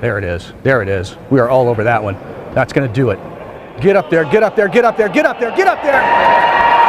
There it is. There it is. We are all over that one. That's going to do it. Get up there, get up there, get up there, get up there, get up there!